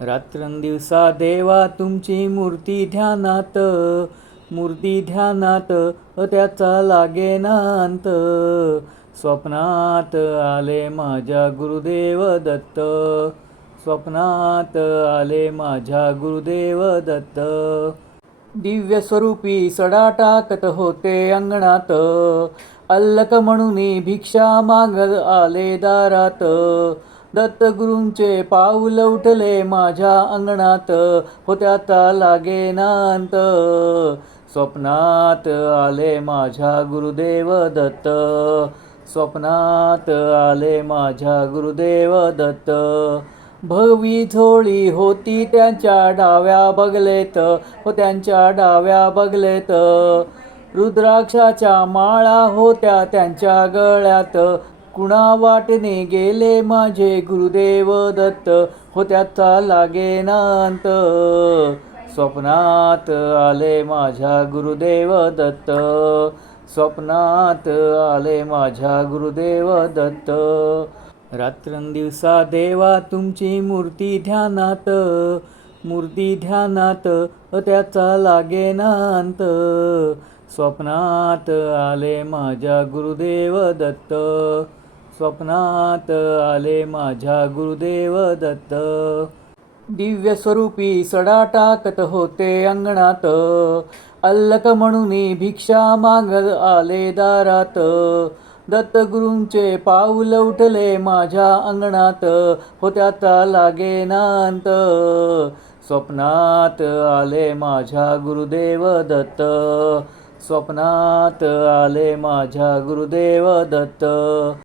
रात्रंदिवसा देवा तुमची मूर्ती ध्यानात त्याचा लागेना अंत. स्वप्नात आले माझ्या गुरुदेव दत्त, स्वप्नात आले माझ्या गुरुदेव दत्त. दिव्य स्वरूपी सडा टाकत होते अंगणात, अल्लक म्हणून भिक्षा मागत आले दारात. दत्तगुरूंचे पाऊल उठले माझ्या अंगणात, होत्याता लागेना अंत. स्वप्नात आले माझ्या गुरुदेव दत्त, स्वप्नात आले माझ्या गुरुदेव दत्त. भगवी झोळी होती त्यांच्या डाव्या बगलेत, त्यांच्या डाव्या बगलेत. रुद्राक्षाच्या माळा होत्या त्यांच्या गळ्यात, कुणा वाटेने गेले माझे गुरुदेव दत्त, त्याचा लागेना अंत. स्वप्नात आले माझ्या गुरुदेव दत्त, स्वप्नात आले माझ्या गुरुदेव दत्त. रात्रंदिवसा देवा तुमची मूर्ती ध्यानात त्याचा लागेना अंत. स्वप्नात आले माझ्या गुरुदेव दत्त, स्वप्नात आले माझ्या गुरुदेव दत्त. दिव्य स्वरूपी सडा टाकत होते अंगणात, अल्लक म्हणून भिक्षा मागत आले दारात. दत्तगुरूंचे पाऊल उठले माझ्या अंगणात, त्याचा लागेना अंत. स्वप्नात आले माझ्या गुरुदेव दत्त, स्वप्नात आले माझ्या गुरुदेव दत्त.